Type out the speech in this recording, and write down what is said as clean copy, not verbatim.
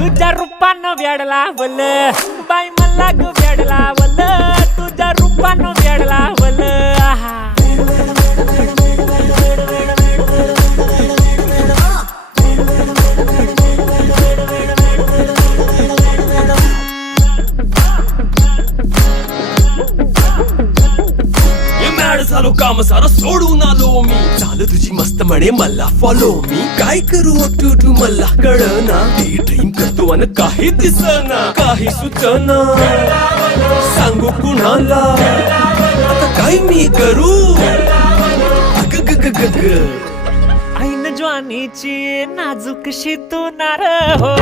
तुझ्या रूपानं वेड लावल बाई मला ग वेड लावल तुझ्या रूपानं वेड लावल आहा झालो काम सारा सोडून आलो मी झालं तुझी मस्त म्हणे मला फॉलो मी काय करू टू मला कळना ती ड्रीम करतो अन काही दिसना काही सुचना सांगू कुणाला आता काय मी करू ग ग ग ग ग ऐन ज्वानीची नाजूकशी तू नार हो